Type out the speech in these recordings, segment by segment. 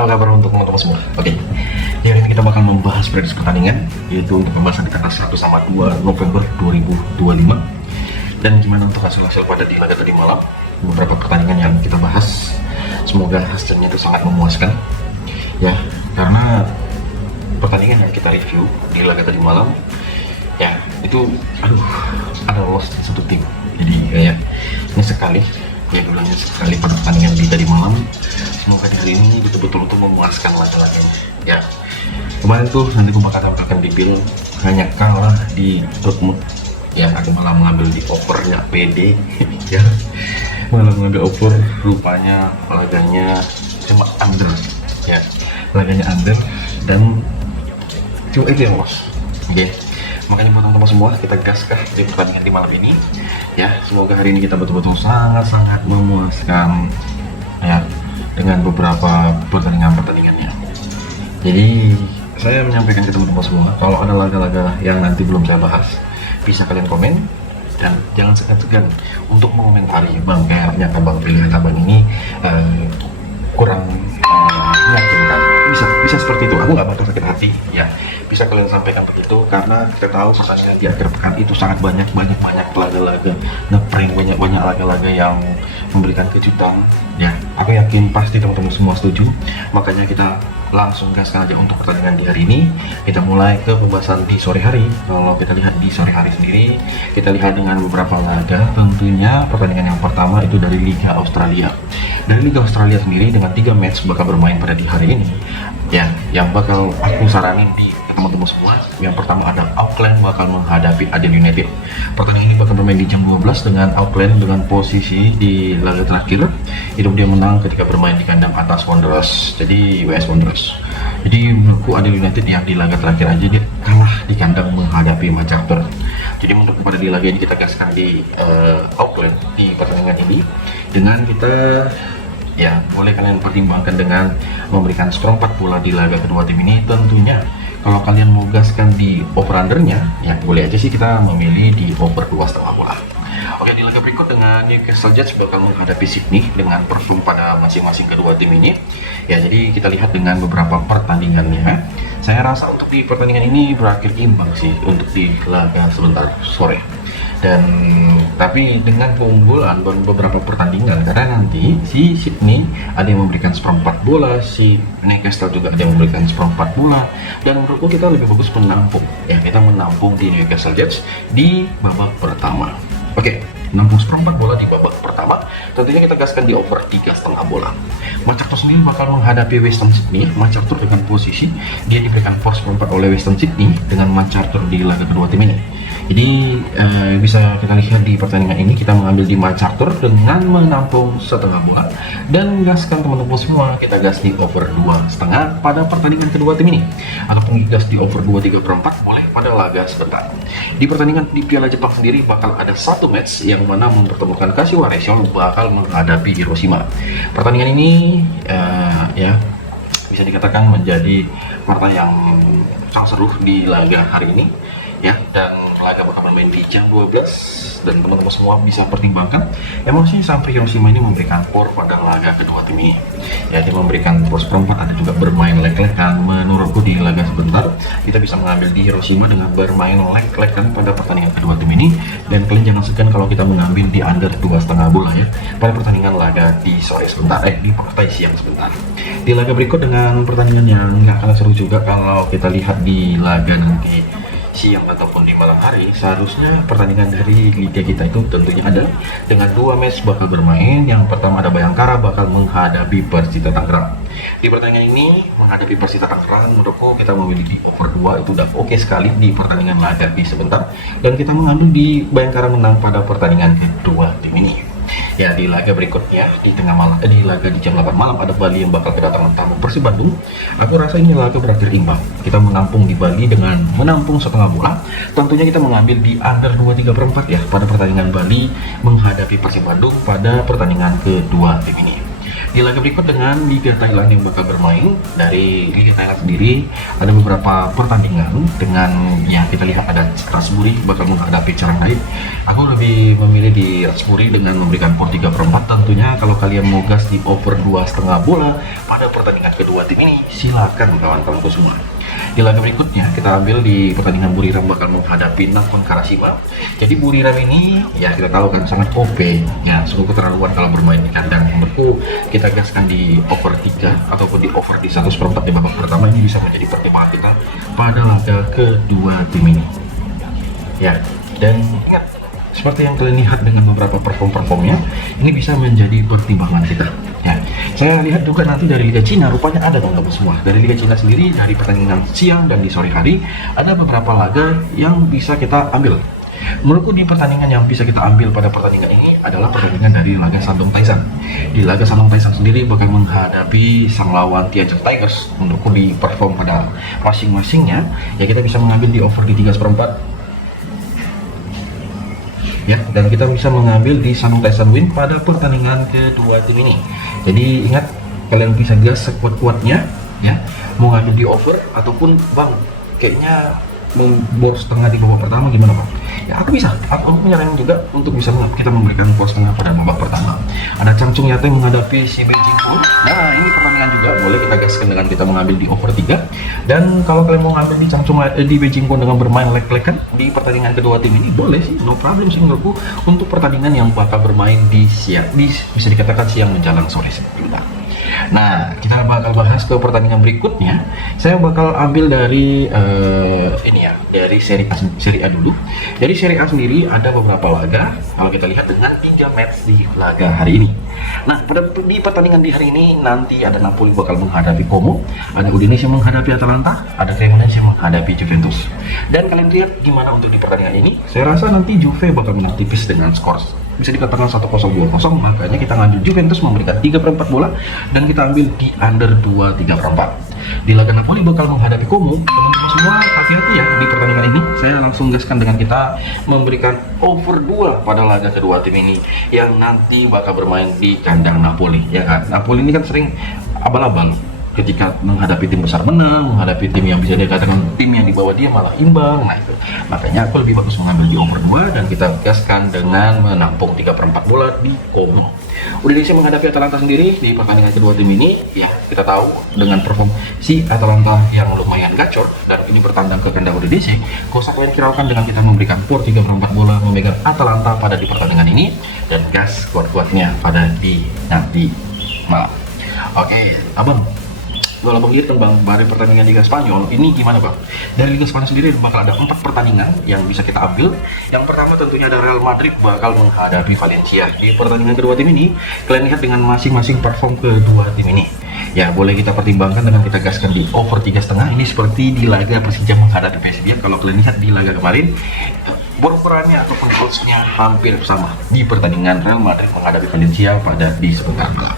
Apa kabar untuk teman-teman semua? Oke, di hari ini kita bakal membahas prediksi pertandingan, yaitu untuk pembahasan di tanggal 1 sama 2 November 2025. Dan gimana untuk hasil-hasil pada di laga tadi malam. Beberapa pertandingan yang kita bahas, semoga hasilnya itu sangat memuaskan. Ya, karena pertandingan yang kita review di laga tadi malam, ya itu ada loss di satu tim. Jadi ya ini sekali sekali pada pertandingan di tadi malam. Semoga di hari ini betul-betul untuk memuaskan lagi-lagi. Ya, kemarin tuh nanti gue bakal tampilkan di build hanya kalah di Dortmund. Ya, aku malah mengambil di overnya PD. Ya, malah mengambil over, rupanya laganya cuma under. Ya, laganya under dan cuma itu yang loss. Oke. Makanya buat teman-teman semua, kita gaskah di pertandingan di malam ini. Ya, semoga hari ini kita betul-betul sangat-sangat memuaskan ya dengan beberapa pertandingannya. Jadi saya menyampaikan ke teman-teman semua, kalau ada laga-laga yang nanti belum saya bahas, bisa kalian komen dan jangan segan-segan untuk mengomentari, bang kayaknya abang pilihan abang ini kurang meyakinkan. Bisa seperti itu, aku nggak bakal sakit hati. Ya, bisa kalian sampaikan begitu karena kita tahu sisanya di akhir pekan itu sangat banyak laga-laga ngeprank, banyak laga-laga yang memberikan kejutan. Ya, aku yakin pasti teman-teman semua setuju. Makanya kita langsung gaskan aja untuk pertandingan di hari ini. Kita mulai ke pembahasan di sore hari. Kalau kita lihat di sore hari sendiri, kita lihat dengan beberapa laga. Tentunya pertandingan yang pertama itu dari Liga Australia. Dari Liga Australia sendiri dengan 3 match bakal bermain pada di hari ini. Ya, yang bakal aku saranin di teman-teman semua, yang pertama ada Auckland bakal menghadapi Adelaide United. Pertandingan ini bakal bermain di jam 12 dengan Auckland dengan posisi di laga terakhir itu dia menang ketika bermain di kandang atas Wanderers, jadi WS Wanderers. Jadi menurutku Adelaide United yang di laga terakhir aja dia kalah di kandang menghadapi Manchester. Jadi untuk pada di laga ini kita gaskan di Auckland di pertandingan ini dengan kita ya boleh kalian pertimbangkan dengan memberikan strong 4 bola di laga kedua tim ini. Tentunya kalau kalian mau gaskan di over undernya ya boleh aja sih kita memilih di over 2,5 bola. Oke, di laga berikut dengan Newcastle Jets bakal menghadapi Sydney dengan perform pada masing-masing kedua tim ini. Ya, jadi kita lihat dengan beberapa pertandingannya. Saya rasa untuk di pertandingan ini berakhir imbang sih untuk di laga sebentar sore. Dan tapi dengan keunggulan beberapa pertandingan karena nanti si Sydney ada yang memberikan seperempat bola, si Newcastle juga ada yang memberikan seperempat bola, dan menurutku kita lebih bagus menampung ya, kita menampung di Newcastle Jets di babak pertama. Oke, menampung seperempat bola di babak pertama, tentunya kita gaskan di over 3,5 bola. Manchester sendiri bakal menghadapi Western Sydney. Manchester dengan posisi dia diberikan force seperempat oleh Western Sydney dengan Manchester di laga kedua tim ini. Jadi bisa kita lihat di pertandingan ini kita mengambil di Manchester dengan menampung 1,5 bola dan gaskan teman-teman semua kita gas di over 2,5 pada pertandingan kedua tim ini, ataupun gas di over 2,3/4 boleh pada laga sebentar. Di pertandingan di Piala Jepang sendiri bakal ada satu match yang mana mempertemukan Kashiwa Reysol bakal menghadapi Hiroshima. Pertandingan ini ya bisa dikatakan menjadi partai yang sangat seru di laga hari ini ya, dan laga bakal bermain di jam 12 dan teman-teman semua bisa pertimbangkan emosinya sampai Hiroshima ini memberikan power pada laga kedua tim ini ya, dia memberikan power seperempat, ada juga bermain leg-legan. Menurutku di laga sebentar kita bisa mengambil di Hiroshima dengan bermain leg-legan pada pertandingan kedua tim ini, dan kalian jangan segan kalau kita mengambil di under 2,5 bola ya pada pertandingan laga di sore sebentar di partai siang sebentar. Di laga berikut dengan pertandingan yang nggak kalah seru juga kalau kita lihat di laga nanti siang ataupun di malam hari, seharusnya pertandingan dari liga kita itu tentunya adalah dengan 2 match bakal bermain. Yang pertama ada Bayangkara bakal menghadapi Persita Tangerang. Di pertandingan ini menghadapi Persita Tangerang, menurutku kita memilih di over 2 itu udah oke sekali di pertandingan laga di sebentar, dan kita mengambil di Bayangkara menang pada pertandingan kedua tim ini. Ya, di laga berikutnya di tengah malam di laga di jam 8 malam ada Bali yang bakal kedatangan tamu Persib Bandung. Aku rasa ini laga berakhir imbang. Kita menampung di Bali dengan menampung 1,5 bola. Tentunya kita mengambil di under 2,3/4 ya pada pertandingan Bali menghadapi Persib Bandung pada pertandingan kedua tim ini. Di laga berikut dengan Liga Thailand yang bakal bermain, dari Liga Thailand sendiri ada beberapa pertandingan dengan yang kita lihat ada Ratchaburi bakal menghadapi Chiangrai. Aku lebih memilih di Ratchaburi dengan memberikan poin 3/4. Tentunya kalau kalian mau gas di over 2,5 bola pada pertandingan kedua tim ini, silakan kawan-kawanku semua. Di laga berikutnya kita ambil di pertandingan Buriram bakal menghadapi Nakhon Karatsima. Jadi Buriram ini ya kita tahu kan sangat OP ya, sungguh keterlaluan kalau bermain di kandang. Menurutku kita gaskan di over 3 ataupun di over di 1/4 di babak pertama. Ini bisa menjadi pertimbangan kita pada laga kedua tim ini ya. Dan ingat, seperti yang kalian lihat dengan beberapa performnya, ini bisa menjadi pertimbangan kita ya. Saya lihat juga nanti dari Liga Cina rupanya ada dong semua. Dari Liga Cina sendiri, dari pertandingan siang dan di sore hari ada beberapa laga yang bisa kita ambil. Menurutku di pertandingan yang bisa kita ambil pada pertandingan ini adalah pertandingan dari laga Shandong Taishan. Di laga Shandong Taishan sendiri bakal menghadapi sang lawan Tianjin Tigers. Menurutku di perform pada masing-masingnya ya, kita bisa mengambil di over di 3/4 ya, dan kita bisa mengambil di Shandong Taishan win pada pertandingan kedua tim ini. Jadi ingat, kalian bisa gas sekuat-kuatnya ya, mau ngambil di over ataupun bang kayaknya membor setengah di babak pertama, gimana bang? Ya aku menyarankan juga untuk bisa kita memberikan bor setengah pada babak pertama. Ada Changchun Yatai menghadapi si Beijing Kun. Nah ini pertandingan juga boleh kita gaskan dengan kita mengambil di over 3. Dan kalau kalian mau ngambil di di Beijing Kun dengan bermain leg-legan di pertandingan kedua tim ini, boleh sih, no problem sih menurutku, untuk pertandingan yang bakal bermain di siang, bisa dikatakan siang menjelang sore sebentar. Nah, kita bakal bahas ke pertandingan berikutnya. Saya bakal ambil dari ini ya, dari seri A dulu. Dari seri A sendiri ada beberapa laga. Kalau kita lihat dengan 3 match di laga hari ini. Nah, di pertandingan di hari ini nanti ada Napoli bakal menghadapi Como, ada Udinese menghadapi Atalanta, ada Cremonese menghadapi Juventus. Dan kalian lihat gimana untuk di pertandingan ini? Saya rasa nanti Juve bakal menang tipis dengan skor bisa dikatakan 1-0 2-0, makanya kita ngambil Juventus memberikan 3/4 bola dan kita ambil di under 2/3/4. Di laga Napoli bakal menghadapi Como, teman-teman semua hati-hati ya di pertandingan ini. Saya langsung gaskan dengan kita memberikan over 2 pada laga kedua tim ini yang nanti bakal bermain di kandang Napoli ya kan. Napoli ini kan sering abal-abal ketika menghadapi tim besar menang, menghadapi tim yang bisa dikatakan tim yang di bawah dia malah imbang. Nah itu makanya aku lebih bagus mengambil di over 2 dan kita gaskan dengan menampung 3/4 bola di Como. Udinese menghadapi Atalanta sendiri di pertandingan kedua tim ini ya, kita tahu dengan perform si Atalanta yang lumayan gacor dan ini bertandang ke kandang Udinese, kosak kalian kiraukan dengan kita memberikan por 3/4 bola memegang Atalanta pada di pertandingan ini dan gas kuat-kuatnya pada di nanti malam. Oke, abang, kalau abang lihat tentang dari pertandingan Liga Spanyol ini gimana bang? Dari Liga Spanyol sendiri bakal ada 4 pertandingan yang bisa kita ambil. Yang pertama tentunya ada Real Madrid bakal menghadapi Valencia. Di pertandingan kedua tim ini kalian lihat dengan masing-masing perform kedua tim ini ya, boleh kita pertimbangkan dengan kita gaskan di over 3,5. Ini seperti di laga Persija menghadapi PSV. Kalau kalian lihat di laga kemarin bor-borannya ataupun goalsnya hampir sama di pertandingan Real Madrid menghadapi Valencia pada di sebentar bola.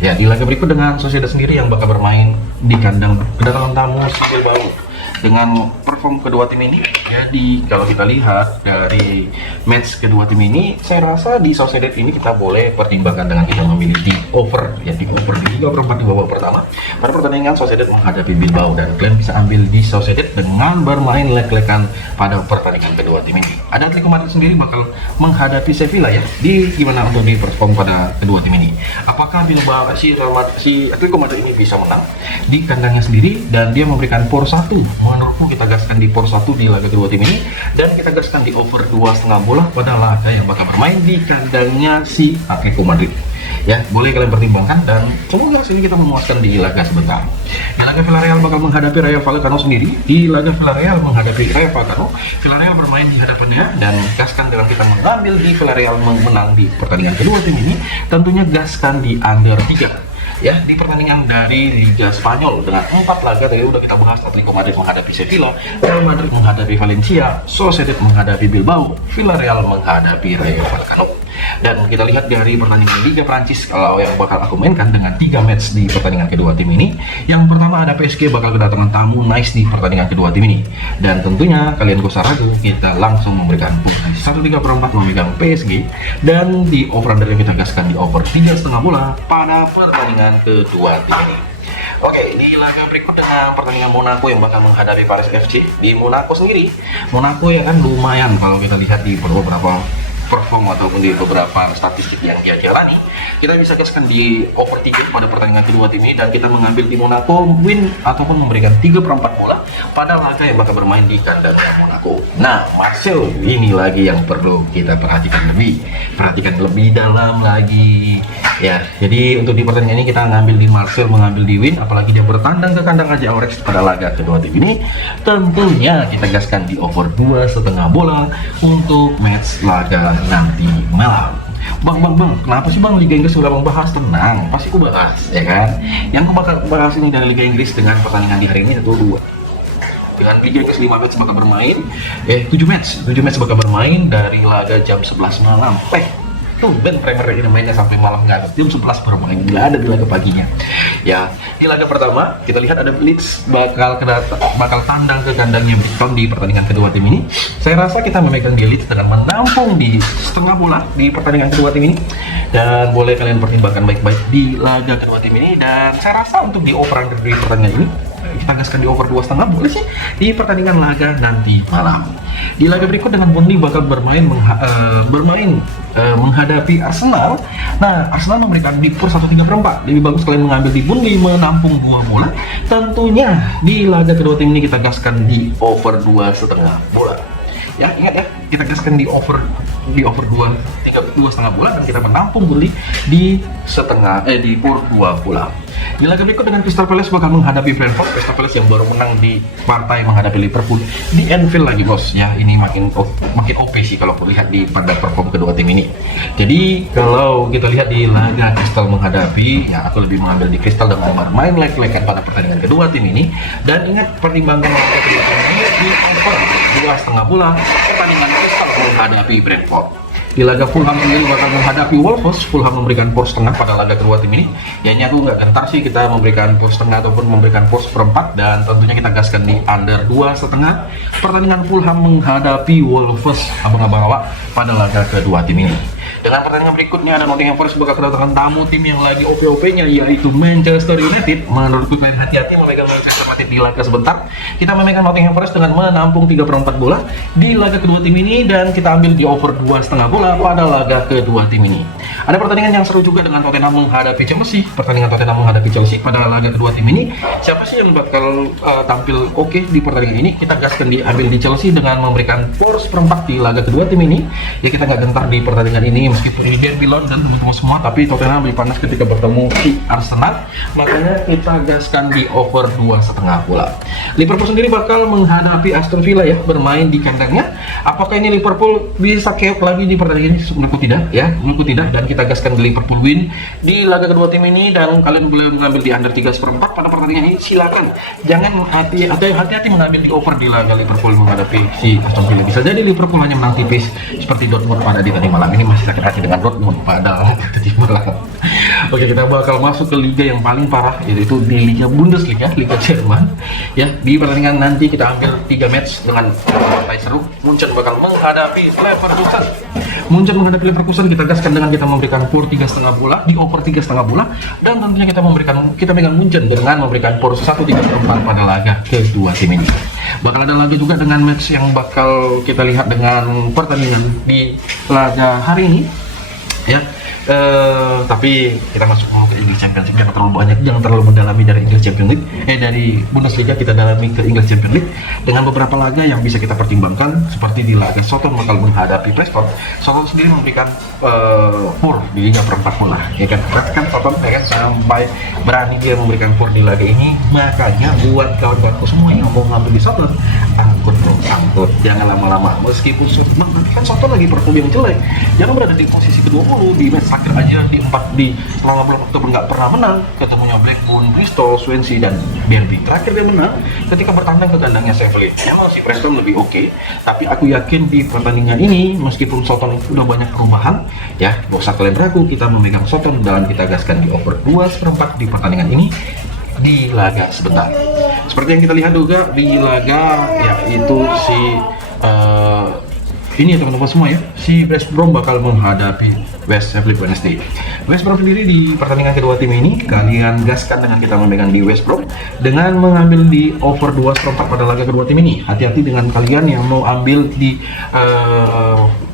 Ya, di laga berikut dengan Sociedad sendiri yang bakal bermain di kandang kedatangan tamu Bilbao. Dengan perform kedua tim ini, jadi kalau kita lihat dari match kedua tim ini, saya rasa di Sociedad ini kita boleh pertimbangkan dengan kita memilih di over ya, di over di 3/4 di babak pertama pada pertandingan Sociedad menghadapi Bilbao, dan kalian bisa ambil di Sociedad dengan bermain leg-legan pada pertandingan kedua tim ini. Ada Atletico Madrid sendiri bakal menghadapi Sevilla ya. Di gimana untuk di perform pada kedua tim ini? Apakah Bilbao si Atletico Madrid ini bisa menang di kandangnya sendiri dan dia memberikan por 1? Menurutku kita gaskan di por 1 di laga kedua tim ini dan kita gaskan di over 2,5 bola pada laga yang bakal bermain di kandangnya si Atletico Madrid. Ya, boleh kalian pertimbangkan dan semoga sini kita memuaskan di laga sebentar. Di laga Villarreal bakal menghadapi Rayo Vallecano sendiri. Di laga Villarreal menghadapi Rayo Vallecano, Villarreal bermain di hadapannya dan gaskan dengan kita mengambil di Villarreal menang di pertandingan kedua tim ini. Tentunya gaskan di under 3. Ya, di pertandingan dari Liga Spanyol dengan 4 laga tadi udah kita bahas. Atletico Madrid menghadapi Sevilla, Real Madrid menghadapi Valencia, Sociedad menghadapi Bilbao, Villarreal menghadapi Rayo Vallecano. Dan kita lihat dari pertandingan Liga Prancis kalau yang bakal aku mainkan dengan 3 match di pertandingan kedua tim ini. Yang pertama ada PSG bakal kedatangan tamu Nice di pertandingan kedua tim ini. Dan tentunya kalian gak usah ragu, kita langsung memberikan posisi 1/3/4 memegang PSG, dan di over under yang kita gaskan di over 3,5 bola pada pertandingan kedua tim ini. Oke, di laga berikut dengan pertandingan Monaco yang bakal menghadapi Paris FC. Di Monaco sendiri, Monaco ya kan lumayan kalau kita lihat di beberapa perform ataupun di beberapa statistik yang dia jalani, kita bisa gaskan di over 3 pada pertandingan kedua tim ini, dan kita mengambil di Monaco win ataupun memberikan 3/4 bola pada laga yang bakal bermain di kandangnya Monaco. Nah, Marseille ini lagi yang perlu kita perhatikan lebih dalam lagi ya. Jadi untuk di pertandingan ini kita ngambil di Marseille mengambil di win, apalagi dia bertandang ke kandang Ajax Orex pada laga kedua tim ini. Tentunya kita gaskan di over 2,5 bola untuk match laga nanti malam. Bang, kenapa sih Bang Liga Inggris sudah membahas? Tenang, pasti aku bahas, ya kan? Yang aku bakal bahas ini dari Liga Inggris dengan pertandingan di hari ini itu 2. Dengan Liga Inggris 5 match bakal bermain, 7 match bakal bermain dari laga jam 11 malam. Tuh, Ben Premier League ini mainnya sampai malam, nggak ada jam 11 bermain, nggak ada di laga paginya. Ya, di laga pertama kita lihat ada Leeds bakal tandang ke kandangnya Brighton di pertandingan kedua tim ini. Saya rasa kita memegang di Leeds dengan menampung di setengah bola di pertandingan kedua tim ini, dan boleh kalian pertimbangkan baik-baik di laga kedua tim ini. Dan saya rasa untuk di over under di pertandingan ini kita gaskan di over 2,5 boleh sih di pertandingan laga nanti malam. Di laga berikut dengan Burnley bakal bermain menghadapi Arsenal. Nah, Arsenal memberikan di per 1/3/4. Lebih bagus kalian mengambil di Burnley menampung 2 bola. Tentunya di laga kedua tim ini kita gaskan di over 2,5 bola. Ya, ingat ya, kita gaskan di over 2,5 bola, dan kita menampung Burnley di per 2 bola. Di laga berikut dengan Crystal Palace bakal menghadapi Brentford. Crystal Palace yang baru menang di partai menghadapi Liverpool di Anfield lagi bos ya. Ini makin OP sih kalau aku lihat pada perform kedua tim ini. Jadi kalau kita lihat di laga Crystal menghadapi, ya aku lebih mengambil di Crystal dengan bermain leg-legan pada pertandingan kedua tim ini. Dan ingat, pertimbangan laga kedua tim ini di over 2,5 bola pertandingan Crystal menghadapi Brentford. Di laga Fulham sendiri bakal menghadapi Wolves. Fulham memberikan poros setengah pada laga kedua tim ini. Ya, ini aku nggak gentar sih kita memberikan poros setengah ataupun memberikan poros seperempat, dan tentunya kita gaskan di under 2,5 pertandingan Fulham menghadapi Wolves abang-abang awak pada laga kedua tim ini. Dengan pertandingan berikutnya ada Nottingham Forest bakal kedatangan tamu tim yang lagi OP-OP-nya, yaitu Manchester United. Menurutku kalian hati-hati memegang Manchester United di laga sebentar. Kita memegang Nottingham Forest dengan menampung 3/4 bola di laga kedua tim ini, dan kita ambil di over 2,5 bola pada laga kedua tim ini. Ada pertandingan yang seru juga dengan Tottenham menghadapi Chelsea. Pertandingan Tottenham menghadapi Chelsea pada laga kedua tim ini. Siapa sih yang bakal tampil oke di pertandingan ini? Kita gaskan diambil di Chelsea dengan memberikan poros seperempat di laga kedua tim ini. Ya, kita nggak gentar di pertandingan ini meskipun ini derby London teman-teman semua, tapi Tottenham lebih panas ketika bertemu di Arsenal. Makanya kita gaskan di over 2,5 bola. Liverpool sendiri bakal menghadapi Aston Villa ya, bermain di kandangnya. Apakah ini Liverpool bisa keok lagi di pertandingan ini? Menurutku tidak ya, menurutku tidak, dan kita gaskan di Liverpool win di laga kedua tim ini. Dan kalian boleh mengambil di under 3/4 pada pertandingan ini, silakan. Jangan hati-hati mengambil di over di laga Liverpool menghadapi si Aston Villa. Bisa jadi Liverpool hanya menang tipis seperti Dortmund pada di tadi malam. Ini masih sakit hati dengan Dortmund pada tadi malam. Oke, kita bakal masuk ke liga yang paling parah, yaitu di Liga Bundesliga, Liga Jerman. Ya, di pertandingan nanti kita ambil 3 match dengan partai seru. Munchen bakal menghadapi Leverkusen. Munchen menghadapi Leverkusen kita gaskan dengan kita memberikan por 3,5 bola di over 3,5 bola, dan tentunya kita megang Munchen dengan memberikan por 1/3/4 pada laga kedua tim ini. Bakal ada lagi juga dengan match yang bakal kita lihat dengan pertandingan di laga hari ini ya. Tapi kita masuk ke English Championship, jangan terlalu mendalami dari English Champions League, dari Bundesliga. Kita dalami ke English Champions League dengan beberapa laga yang bisa kita pertimbangkan, seperti di laga Soton bakal menghadapi Preston. Soton sendiri memberikan for di Liga perempat bola, ya kan? Soton ya kan, sampai berani dia memberikan for di laga ini. Makanya buat kawan-kawanku semua yang mau ngambil di Soton, angkut, jangan lama-lama. Meskipun tapi kan Soton lagi perform yang jelek, jangan berada di posisi ke-20 di match akhir aja di selama bulan Oktober nggak pernah menang, ketemunya Blackburn, Bristol, Swansea dan Derby. Terakhir dia menang ketika bertandang ke kandangnya Sheffield. Memang si Preston lebih oke, tapi aku yakin di pertandingan ini meskipun Soton itu udah banyak perubahan, ya gak usah kalian ragu, kita memegang Soton dan kita gaskan di over 2/4 di pertandingan ini di laga sebentar. Seperti yang kita lihat juga di laga yaitu si ini ya teman-teman semua ya, si West Brom bakal menghadapi Sheffield Wednesday. West Brom sendiri di pertandingan kedua tim ini kalian gaskan dengan kita memegang di West Brom dengan mengambil di over 2/4 pada laga kedua tim ini. Hati-hati dengan kalian yang mau ambil di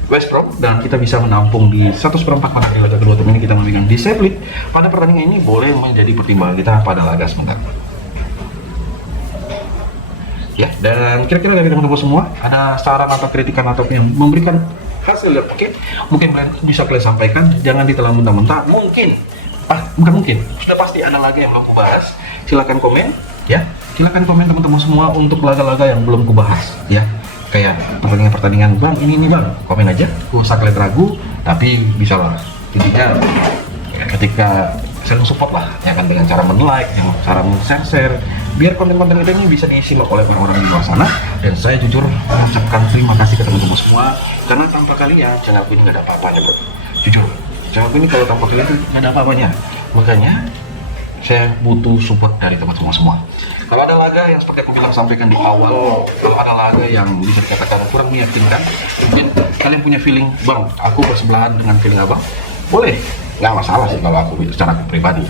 West Brom dan kita bisa menampung di 1/4 pada laga kedua tim ini kita memegang di Sheffield. Pada pertandingan ini boleh menjadi pertimbangan kita pada laga sebentar. Ya, dan kira-kira dari teman-teman semua ada saran atau kritikan atau yang memberikan hasil yang oke, mungkin bisa kalian sampaikan, jangan ditelan mentah-mentah. Bukan mungkin, sudah pasti ada laga yang belum kubahas. Silakan komen ya, silakan komen teman-teman semua untuk laga-laga yang belum kubahas ya, kayak pertandingan bang ini bang, komen aja, gak usah kalian ragu, tapi bisa lah intinya ya, ketika saling support lah ya kan, dengan cara men-like, dengan cara men-share, biar konten-konten kita ini bisa disimak oleh orang-orang di luar sana. Dan saya jujur mengucapkan terima kasih ke teman-teman semua, karena tanpa kalian channelku ini gak ada apa-apanya bro. Jujur, channelku ini kalau tanpa kalian itu gak ada apa-apanya. Makanya saya butuh support dari teman-teman semua. Kalau ada laga yang seperti aku bilang sampaikan di awal, kalau ada laga yang bisa dikatakan kurang meyakinkan, mungkin kalian punya feeling, bang aku bersebelahan dengan feeling abang, boleh, nggak masalah sih kalau aku secara pribadi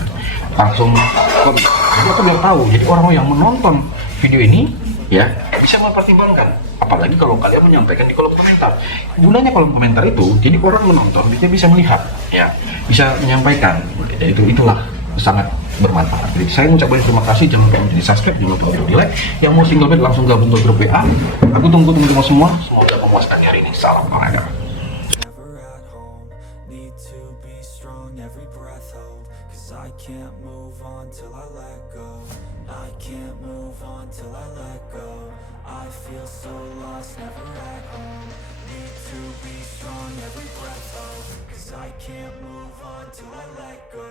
langsung jadi aku bilang tahu, jadi orang yang menonton video ini ya bisa mempertimbangkan, apalagi kalau kalian menyampaikan di kolom komentar. Gunanya kolom komentar itu jadi orang menonton dia bisa melihat ya, bisa menyampaikan, jadi itulah sangat bermanfaat. Jadi saya mengucapkan terima kasih, jangan lupa untuk di subscribe, jangan lupa untuk di like. Yang mau single bed langsung gabung ke grup WA. Aku tunggu teman-teman semua, semoga memuaskan hari ini. Salam olahraga. I can't move on till I let go. I can't move on till I let go. I feel so lost, never at home. Need to be strong, every breath hold. 'Cause I can't move on till I let go.